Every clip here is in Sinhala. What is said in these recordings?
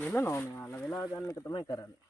වෙලනවා මෙයාලා වෙලා ගන්න එක තමයි කරන්නේ.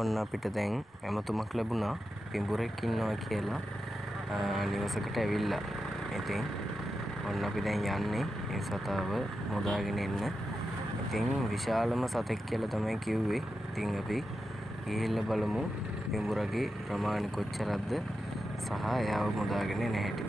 ඔන්න අපිට දැන් ඇමතුමක් ලැබුණා පිඹුරෙක් ඉන්නවා කියලා නිවසකට ඇවිල්ලා. ඉතින් ඔන්න අපි දැන් යන්නේ ඒ සතාව මුදාගෙන එන්න. ඉතින් විශාලම සතෙක් කියලා තමයි කිව්වේ. ඉතින් අපි ගිහිල්ලා බලමු පිඹුරගේ ප්‍රමාණය කොච්චරක්ද සහ එයාව මුදාගෙන එන හැටි.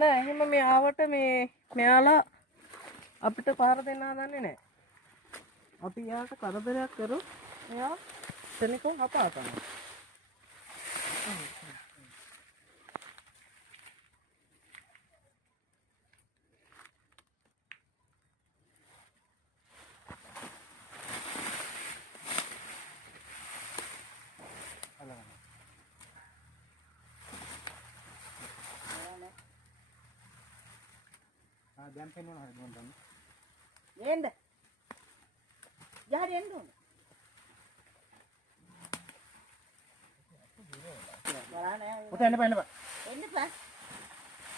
නෑ එහෙම මේ ආවට මේ මෙයාලා අපිට පහර දෙන්න හදන්නේ නෑ. අපි යාට කරදරයක් කරොත් එයා තනිකව හපා තමයි. දැන් පෙන්වනවා හරි මොන්දන්. එන්න. යහරි එන්න ඕන. ඔතන එන්න බෑ. එන්න බෑ.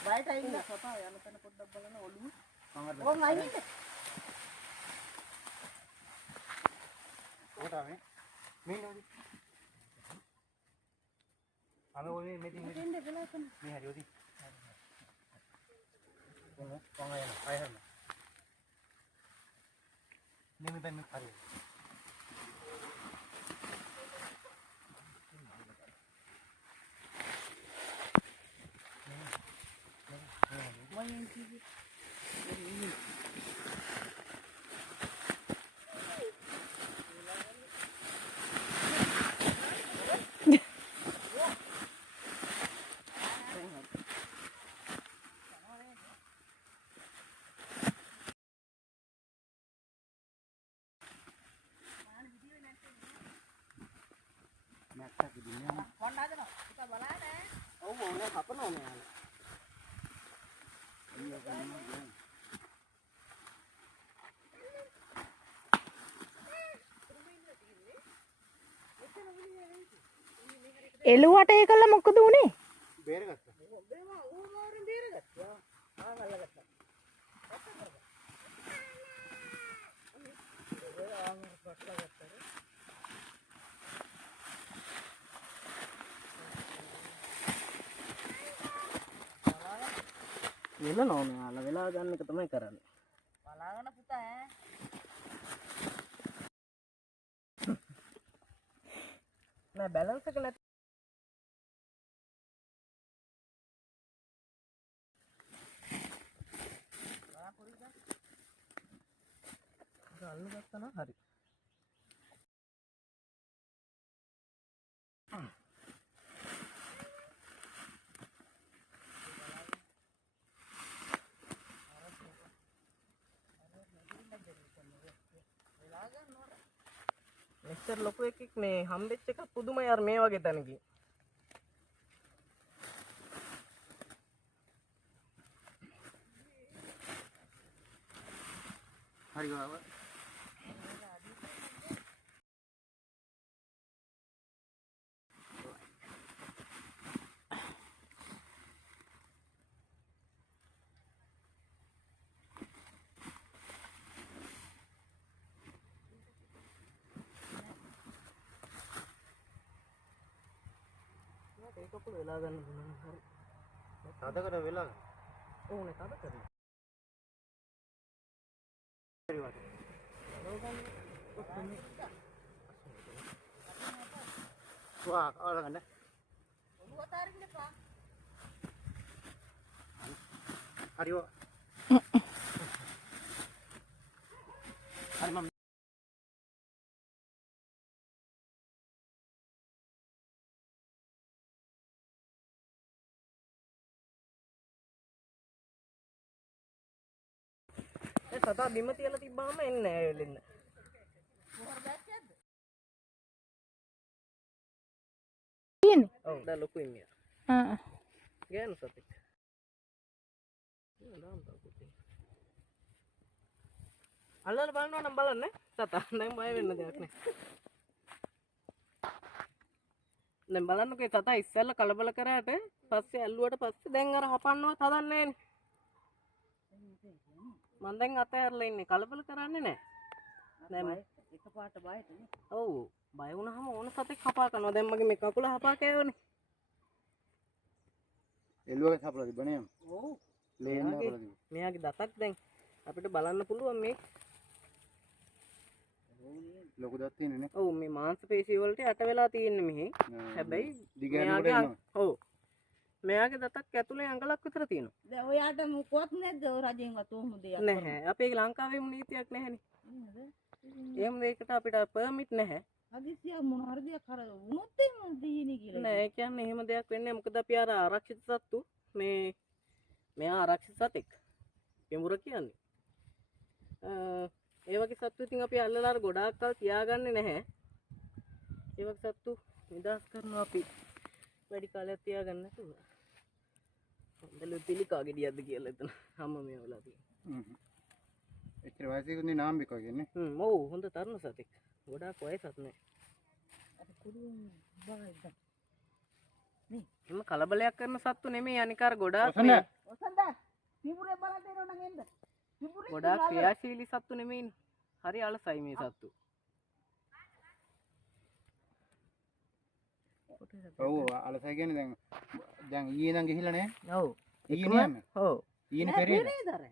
බයට ඉන්න සතා යන තැන පොඩ්ඩක් බලන්න ඔළුව. ඕන් අයින්න. ඔකට ආවේ. මේ නෝදි. අර ඔය මෙතින් එන්න බලන්න. මේ හරි ඔදි. කොහොමද යන අය හරි. මේ මෙතන හරි. නැත්තම් දින්නේ කොන්න හදනවා. ඒක බලන්න. ඔව් ඕනේ කපනවා මෙයාලා. එළුවට ඒකල මොකද උනේ? බේරගත්තා. බේවා ඌ මාරෙන් බේරගත්තා. ආගල්ලගත්තා. වෙලනවා මෙයාලා වෙලා ගන්න එක තමයි කරන්නේ. බලාගෙන පුතා ඈ. නෑ බැලන්ස් එක නැති. අල්ල ගත්තා නම් හරි. මෙච්චර ලොකු එකෙක් මේ හම්බෙච්ච එක පුදුමයි යාර මේ වගේ තැනකින්. හරි ගාව. ඒක අපල වෙලා ගන්න දුන්නා හරි. තද කර වෙලා. ඕනේ තද කරලා. හරි වට. වා අවල ගන්න. ඔළුව තාරින්න එපා. හරි වා. හරි මම ඒ සතා බිම තියලා තිබ්බාම එන්නේ නැහැ එල්ලෙන්න. මොහොර බැක්කද? තියෙන්නේ. ඔව් දැන් ලොකුයි මියා. ගෑනු සතෙක්. අල්ලලා බලනවා නම් බලන්න සතා. දැන් බය වෙන්න දෙයක් නැහැ. දැන් බලන්නකෝ සතා ඉස්සෙල්ලා කලබල කරාට පස්සේ ඇල්ලුවට පස්සේ දැන් අර හපන්නවත් හදන්නේ නැහැ. මම දැන් අතහැරලා ඉන්නේ කලබල කරන්නේ නැහැ. දැන් එකපාරට බයටනේ. ඔව් බය වුණාම ඕන සතෙක් හපා කරනවා. දැන් මගේ මේ කකුල හපා කෑවනේ. එළුවගේ සපලා තිබ්බනේ. ඔව්. ලේන්න හපලා තිබ්බ. මෙයාගේ දතක් දැන් අපිට බලන්න පුළුවන් මේ. ලොකු දත් තියෙන්නේ නේ. ඔව් මේ මාංශ පේශි වලට යට වෙලා තියෙන්නේ මෙහි. හැබැයි දිගෑනුවට මෙයාගේ එනවා. ඔව් මෙයාගේ දතක් ඇතුලේ අඟලක් විතර තියෙනවා. දැන් ඔයාට මොකවත් නැද්ද රජෙන්වත් උහුම දෙයක්? නැහැ. අපේ ලංකාවේම නීතියක් නැහැනේ. එහෙම දෙයකට අපිට පර්මිට් නැහැ. හදිසියක් මොන හරි දෙයක් අර වුණොත් එහෙම දීනි කියලා. නෑ ඒ කියන්නේ එහෙම දෙයක් වෙන්නේ නැහැ. මොකද අපි අර ආරක්ෂිත සත්තු මෙයා ආරක්ෂිත සතෙක්. පෙඹුර කියන්නේ. ඒ වගේ සත්තු ඉතින් අපි අල්ලලා අර ගොඩාක් කල් තියාගන්නේ නැහැ. ඒ වගේ සත්තු නිදහස් කරනවා අපි වැඩි කාලයක් තියාගන්න නැතුව. හොඳලු පිළිකා ගෙඩියක්ද කියලා එතන අම්ම මේ වෙලා තියෙනවා. එච්චර වයසකුනේ නාම්බික වගේනේ. ඔව් හොඳ තරුණ සතෙක්. ගොඩාක් වයසක් නැහැ. අර කුඩුම් බායිද. එම කලබලයක් කරන සත්තු නෙමෙයි අනික අර ගොඩාක් ඔසන්ද පිපුරේ බලන්න එනවා නම් එන්න. පිපුරේ ගොඩාක් ක්‍රියාශීලී සත්තු නෙමෙයිනේ. හරි අලසයි මේ සත්තු. ඔව් අලසයි කියන්නේ දැන් ඊයේ නම් ගිහිල්ලා නේ. ඔව් ඊයේ නෑම. ඔව් ඊයේ පෙරේද. නේදර.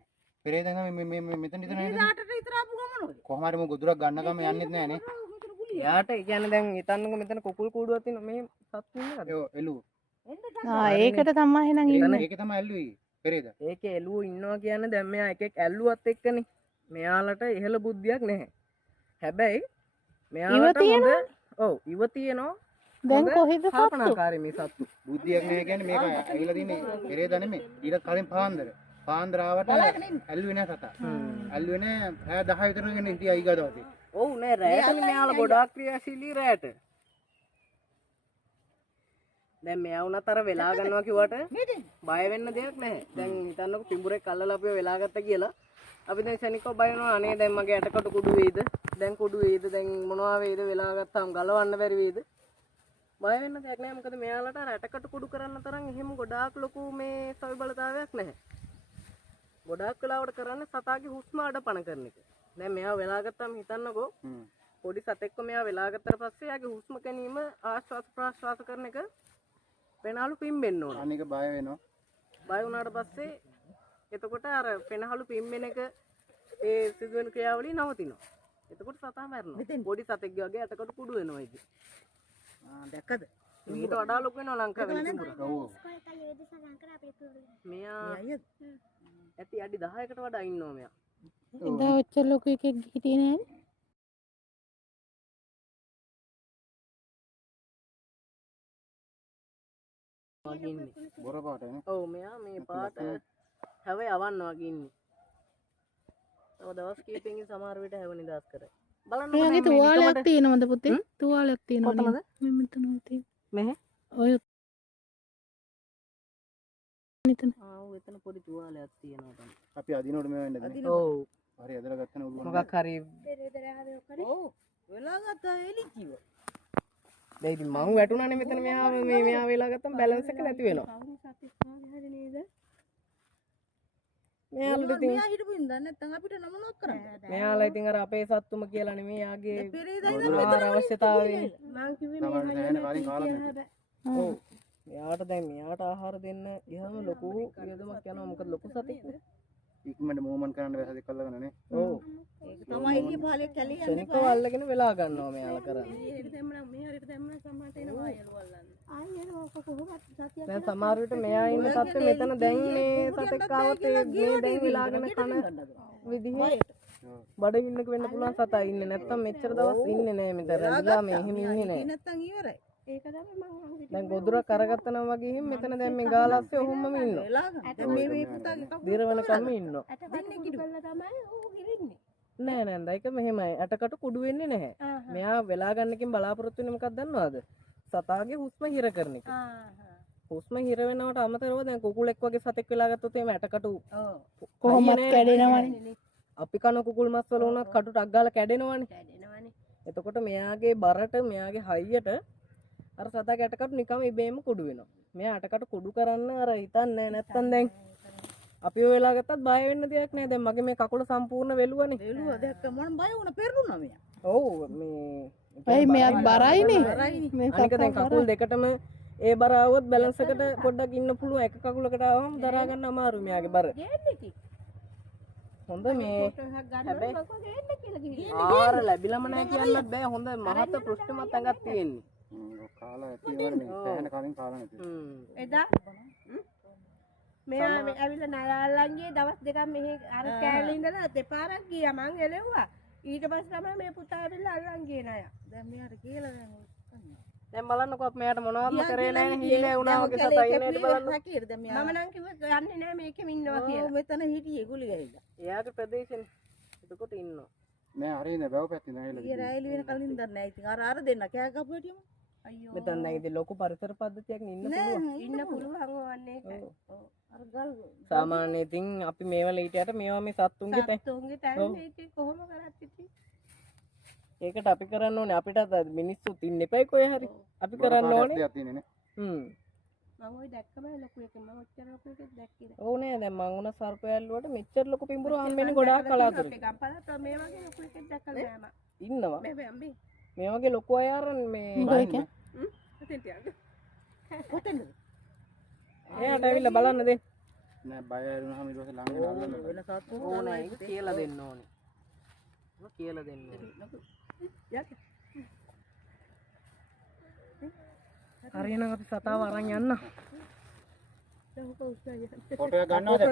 පෙරේද මේ මෙතන ඉතන නේද. ඊටාට විතර ආපු ගමනෝද? කොහොම හරි මොක ගොදුරක් ගන්න ගම යන්නෙත් නෑ නේ. එයාට ඒ කියන්නේ දැන් හිතන්නකෝ මෙතන කුකුල් කූඩුවක් තියෙනවා මේ සත්තු ඉන්නකද? ඔව් එළුව. ඒකට තමයි එහෙනම් ඉන්නේ. ඒකේ තමයි ඇල්ලුවේ පෙරේද. ඒකේ එළුව ඉන්නවා කියන්නේ දැන් මෙයා එකෙක් ඇල්ලුවත් එක්කනේ. මෙයාලට ඉහළ බුද්ධියක් නැහැ. හැබැයි මෙයාලට ඔව් ඉව තියෙනවා. දැන් කොහෙද සත්තු? කල්පනාකාරී මේ සත්තු. බුද්ධියක් නෑ කියන්නේ මේක ඇවිල්ලා තින්නේ පෙරේද නෙමෙයි. ඊට කලින් පාන්දර. පාන්දර ආවට ඇල්ලුවේ නෑ සතා. ඇල්ලුවේ නෑ 10 විතර ගෙන හිටියා ඊගාදවසේ. ඔව් නෑ රැයටනේ මෙයාලා ගොඩාක් ක්‍රියාශීලී රැයට. දැන් මෙයා වුණත් අර වෙලා ගන්නවා කිව්වට බය වෙන්න දෙයක් නැහැ. දැන් හිතන්නකෝ පිඹුරෙක් අල්ලලා අපිව වෙලා ගත්තා කියලා. අපි දැන් ශනිකව බය වෙනවා අනේ දැන් මගේ ඇටකට කුඩු වේද? දැන් කුඩු වේද? දැන් මොනවා වේද? වෙලා ගත්තාම ගලවන්න බැරි වේද? බය වෙන්න දෙයක් නැහැ. මොකද මෙයාලට අර ඇටකට කුඩු කරන්න තරම් එහෙම ගොඩාක් ලොකු මේ සවි බලතාවයක් නැහැ. ගොඩාක් වෙලාවට කරන්නේ සතාගේ හුස්ම අඩපණ කරන එක. දැන් මෙයා වෙලා ගත්තාම හිතන්නකෝ පොඩි සතෙක්ව මෙයා වෙලා ගත්තට පස්සේ යාගේ හුස්ම ගැනීම ආශ්වාස ප්‍රාශ්වාස කරන එක වෙනාලු පිම්බෙන්න ඕන. අනික බය වෙනවා. බය වුණාට පස්සේ එතකොට අර පෙනහළු පිම්මෙන එක ඒ සිදුවෙන ක්‍රියාවලිය නවතිනවා. එතකොට සතා මැරෙනවා. පොඩි සතෙක්ගේ වගේ ඇටකට කුඩු වෙනවා ඉතින්. දැක්කද? මීට වඩා ලොකු වෙනවා ලංකාවේ පිඹුර. ඔව්. මෙයා ඇති අඩි 10කට වඩා ඉන්නවා මෙයා. එදා ඔච්චර ලොකු එකෙක් හිටියේ නෑනේ. වගේ ඉන්නේ. බොර පාටනේ. ඔව් මෙයා මේ පාට හැව යවන්න වගේ ඉන්නේ. තව දවස් කිහිපයකින් සමහර විට හැව නිදාස් කරයි. බලන්න ඔයාගේ තුවාලයක් තියෙනවද පුතේ? තුවාලයක් තියෙනවද? කොතනද? මෙන්න මෙතන තියෙන. මෙහෙ. ඔය මෙතන. ආ එතන පොඩි තුවාලයක් තියෙනවා තමයි. අපි අදිනකොට මේ වෙන්නේ. ඔව්. හරි ඇදලා ගත්තන උළුව. මොකක් හරි ඔව් වෙලා ගත්තා එලිකිව. දැන් ඉතින් මං වැටුණානේ මෙතන මෙයා වෙලා ගත්තම බැලන්ස් එක නැති වෙනවා. මෙයාලා ඉතින් මෙයා හිටපු ඉඳන් නැත්නම් අපිට නමනක් කරන්න. මෙයාලා ඉතින් අර අපේ සත්තුම කියලා නෙමෙයි යාගේ පෙරේදා ආහාර අවශ්‍යතාවය. මං කිව්වේ තමයි දැනෙන කාලෙන් කාලා නැති. ඔව්. මෙයාට ආහාර දෙන්න ඉහම ලොකු වියදමක් යනවා. මොකද ලොකු සතෙක්. ඉක්මනට මූවමන්ට් කරන්න බැහැ දෙක කල්ලාගෙන නේ. ඔව්. ඒක තමයි ඊයේ පහලේ කැලේ යන්නේ. සෙනකව අල්ලගෙන වෙලා ගන්නවා මෙයාලා කරන්නේ. දැන් සමහර විට මෙයා ඉන්න තත්ත්වෙ මෙතන දැන් මේ සතෙක් ආවොත් මේ දැන් වෙලාගෙන කන විදිහේ බඩගින්නක වෙන්න පුළුවන් සතා ඉන්නේ. නැත්තම් මෙච්චර දවස් ඉන්නේ නෑ මෙතන. රැඳිලා මේ එහෙම ඉන්නේ නෑ. නැත්නම් ඉවරයි. දැන් ගොදුරක් අරගත්තනම් වගේ එහෙම මෙතන දැන් මේ ගාලස්සේ ඔහොමම ඉන්නවා. වෙලා ගන්න. මේ පුතාගේ කවුද දිරවනකම් ඉන්නවා. දෙන්නේ කිඩු. නෑ නෑ ඒක මෙහෙමයි. ඇටකට කුඩු වෙන්නේ නැහැ. මෙයා වෙලා ගන්නකින් බලාපොරොත්තු වෙන්නේ මොකක්ද දන්නවද? සතාගේ හුස්ම හිර කරන එක. හුස්ම හිර වෙනවට අමතරව දැන් කුකුලෙක් වගේ සතෙක් වෙලා ගත්තොත් එහෙම ඇටකට කොහොමත් කැඩෙනවනේ. අපි කන කුකුල් මස් වල උනත් කටු ටක් ගාලා කැඩෙනවනේ. එතකොට මෙයාගේ බරට මෙයාගේ හයියට අර සතාගේ ඇටකට නිකම් ඉබේම කුඩු වෙනවා. මෙයා ඇටකට කුඩු කරන්න අර හිතන්නේ නැත්තම් දැන් අපිව වෙලා ගත්තත් බය වෙන්න දෙයක් නෑ. දැන් මගේ මේ කකුල සම්පූර්ණ වෙලුවනේ. වෙලුවා දැක්ක මම බය වුණා පෙරළුණා මෙයා. ඔව් මේ ඇයි මෙයාත් බරයිනේ. මේ අනික දැන් කකුල් දෙකටම ඒ බර ආවොත් බැලන්ස් එකට පොඩ්ඩක් ඉන්න පුළුවන්. එක කකුලකට ආවම දරා ගන්න අමාරුයි මෙයාගේ බර. හොඳ මේ ආර ලැබිලම නැහැ කියන්නත් බෑ. හොඳ මහත පෘෂ්ඨමත් ඇඟක් තියෙන්නේ. කාලා ඇති වරනේ. සෑහෙන කාලෙන් කාලා නැති. එදා මෙයා මේ ඇවිල්ලා නලාල්ලන්ගේ දවස් දෙකක් මෙහි අර කෑල්ලේ ඉඳලා දෙපාරක් ගියා මං එළෙව්වා. ඊට පස්සේ තමයි මේ පුතා ඇවිල්ලා අල්ලන් ගියේ නෑ. දැන් මෙයාට කියලා දැන් බලන්නකෝ මෙයාට මොනවත්ම කරේ නැහැ. හීලේ වුණා වගේ සතා ඉන්න හැටි බලන්න. හැකියද දැන් මෙයා මම නම් කිව්වා යන්නේ නෑ මේකෙම ඉන්නවා කියලා. මෙතන හිටියේ ගුලි ගහලා. එයාගේ ප්‍රදේශෙනේ. එතකොට ඉන්නවා. මම හරිනේ බව පැත්තේ නැහිලා. ඊයේ රැයිලි වෙන කලින් දන්නේ නැහැ. ඉතින් අර දෙන්න කෑ ගහපු හැටිම. අයියෝ මෙතන නම් ඉතින් ලොකු පරිසර පද්ධතියක් ඉන්න පුළුවන්. ඉන්න පුළුවන් වන්නේ ඒක. අර ගල් සාමාන්‍ය ඉතින් අපි මේවල ඊටයට මේවා මේ සත්තුන්ගේ තැන්. තුන්ගේ තැන් මේක කොහොම කරත් ඉතින් ඒකට අපි කරන්න ඕනේ අපිට මිනිස්සුත් ඉන්න එපයි කොහේ හරි. අපි කරන්න ඕනේ. දෙයක් තියෙන්නේ නේ. මම ওই දැක්කම ලොකු එකක් මම ඔච්චර ලොකු එකක් දැක්කේ නෑ. ඔව් නෑ දැන් මං උන සර්පය ඇල්ලුවට මෙච්චර ලොකු පිඹුරු හම්බෙන්නේ ගොඩාක් කලාතුරකින්. අපේ ගම්පලත් මේ වගේ ලොකු එකක් දැක්කලා නෑ මම. ඉන්නවා. මේ අම්බේ. මේ වගේ ලොකු අය අර මේ හිතෙන් තියන්න. කොතනද? එයාට ඇවිල්ලා බලන්න දෙන්න. නෑ බය වුණාම ඊට පස්සේ ළඟ දාන්න වෙන සත්තු ඕනේ ඒක කියලා දෙන්න ඕනේ. ඒක කියලා දෙන්න ඕනේ. හරියනම් අපි සතාව අරන් යන්න. ෆොටෝ එක ගන්නවද?